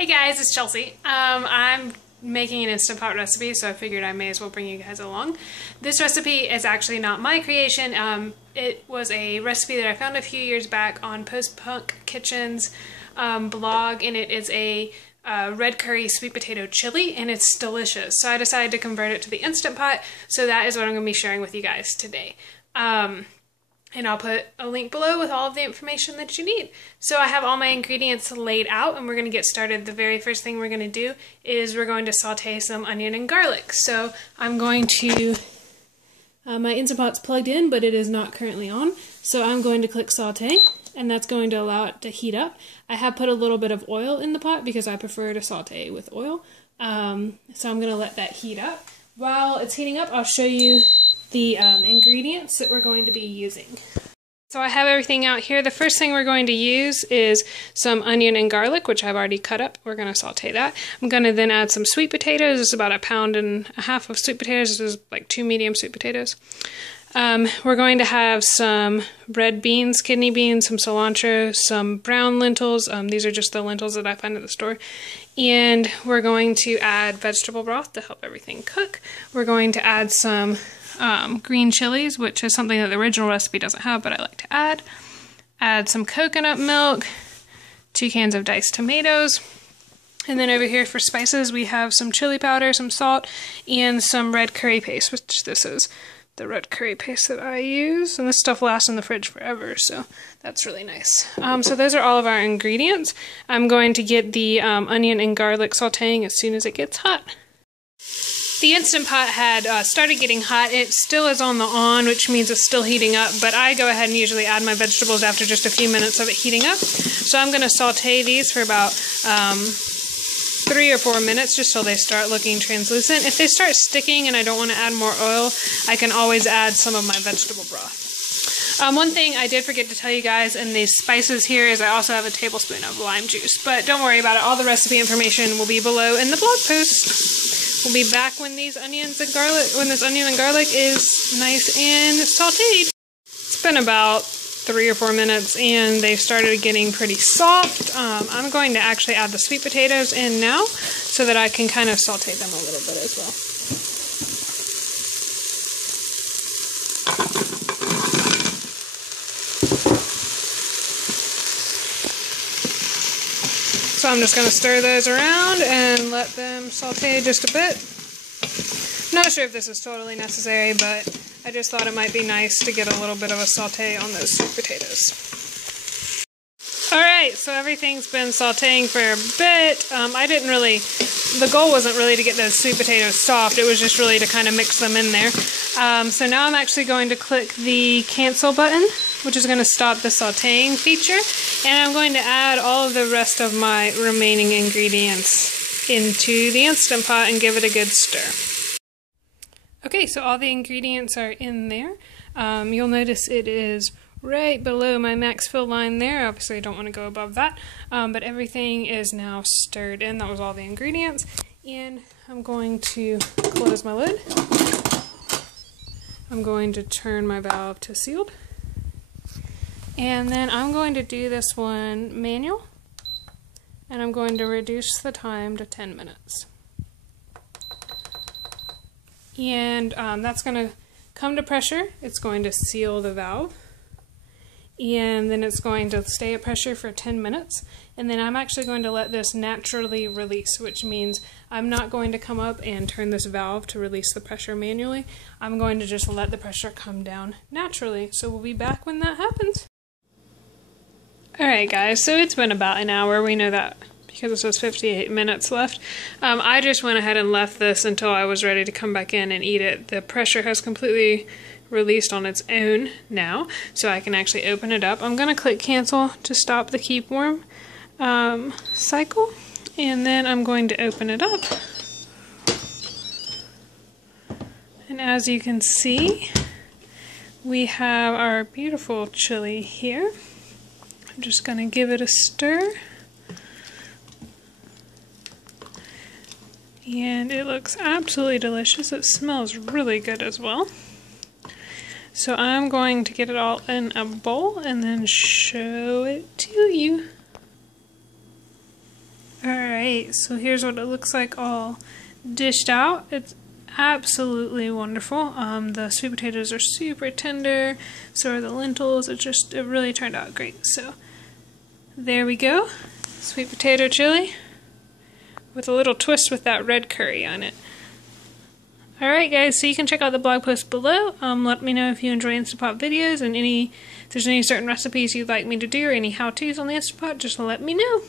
Hey guys, it's Chelsea. I'm making an Instant Pot recipe, so I figured I may as well bring you guys along. This recipe is actually not my creation. It was a recipe that I found a few years back on Post Punk Kitchen's blog, and it is a red curry sweet potato chili, and it's delicious. So I decided to convert it to the Instant Pot, so that is what I'm going to be sharing with you guys today. And I'll put a link below with all of the information that you need. So I have all my ingredients laid out, and we're going to get started. The very first thing we're going to do is we're going to saute some onion and garlic. So I'm going to, my Instant Pot's plugged in, but it is not currently on. So I'm going to click saute, and that's going to allow it to heat up. I have put a little bit of oil in the pot because I prefer to saute with oil. So I'm going to let that heat up. While it's heating up, I'll show you the ingredients that we're going to be using. So I have everything out here. The first thing we're going to use is some onion and garlic, which I've already cut up. We're going to saute that. I'm going to then add some sweet potatoes. This is about 1.5 pounds of sweet potatoes. This is like 2 medium sweet potatoes. We're going to have some red beans, kidney beans, some cilantro, some brown lentils. These are just the lentils that I find at the store. And we're going to add vegetable broth to help everything cook. We're going to add some green chilies, which is something that the original recipe doesn't have, but I like to add. Add some coconut milk, 2 cans of diced tomatoes, and then over here for spices we have some chili powder, some salt, and some red curry paste, which this is the red curry paste that I use, and this stuff lasts in the fridge forever, so that's really nice. So those are all of our ingredients. I'm going to get the onion and garlic sauteing as soon as it gets hot. The Instant Pot had started getting hot. It still is on the on, which means it's still heating up, but I go ahead and usually add my vegetables after just a few minutes of it heating up. So I'm going to saute these for about 3 or 4 minutes just till they start looking translucent. If they start sticking and I don't want to add more oil, I can always add some of my vegetable broth. One thing I did forget to tell you guys in these spices here is I also have a tablespoon of lime juice, but don't worry about it. All the recipe information will be below in the blog post. We'll be back when these onions and garlic, this onion and garlic is nice and sauteed. It's been about 3 or 4 minutes and they've started getting pretty soft. I'm going to actually add the sweet potatoes in now so that I can kind of saute them a little bit as well. So I'm just going to stir those around and let them saute just a bit. Not sure if this is totally necessary, but I just thought it might be nice to get a little bit of a saute on those sweet potatoes. Alright, so everything's been sauteing for a bit. The goal wasn't really to get those sweet potatoes soft, it was just really to kind of mix them in there. So now I'm actually going to click the cancel button, which is going to stop the sauteing feature, and I'm going to add all of the rest of my remaining ingredients into the Instant Pot and give it a good stir. Okay, so all the ingredients are in there. You'll notice it is right below my max fill line there. Obviously I don't want to go above that, but everything is now stirred in. That was all the ingredients, and I'm going to close my lid. I'm going to turn my valve to sealed. And then I'm going to do this one manual, and I'm going to reduce the time to 10 minutes. And that's going to come to pressure. It's going to seal the valve, and then it's going to stay at pressure for 10 minutes. And then I'm actually going to let this naturally release, which means I'm not going to come up and turn this valve to release the pressure manually. I'm going to just let the pressure come down naturally. So we'll be back when that happens. Alright guys, so it's been about an hour. We know that because it says 58 minutes left. I just went ahead and left this until I was ready to come back in and eat it. The pressure has completely released on its own now, so I can actually open it up. I'm going to click cancel to stop the keep warm cycle, and then I'm going to open it up. And as you can see, we have our beautiful chili here. I'm just going to give it a stir. And it looks absolutely delicious. It smells really good as well. So I'm going to get it all in a bowl and then show it to you. Alright. Alright, so here's what it looks like all dished out. It's absolutely wonderful. The sweet potatoes are super tender, so are the lentils. It really turned out great. So there we go. Sweet potato chili with a little twist with that red curry on it. Alright guys, so you can check out the blog post below. Let me know if you enjoy Instant Pot videos and if there's any certain recipes you'd like me to do or any how-tos on the Instant Pot, just let me know.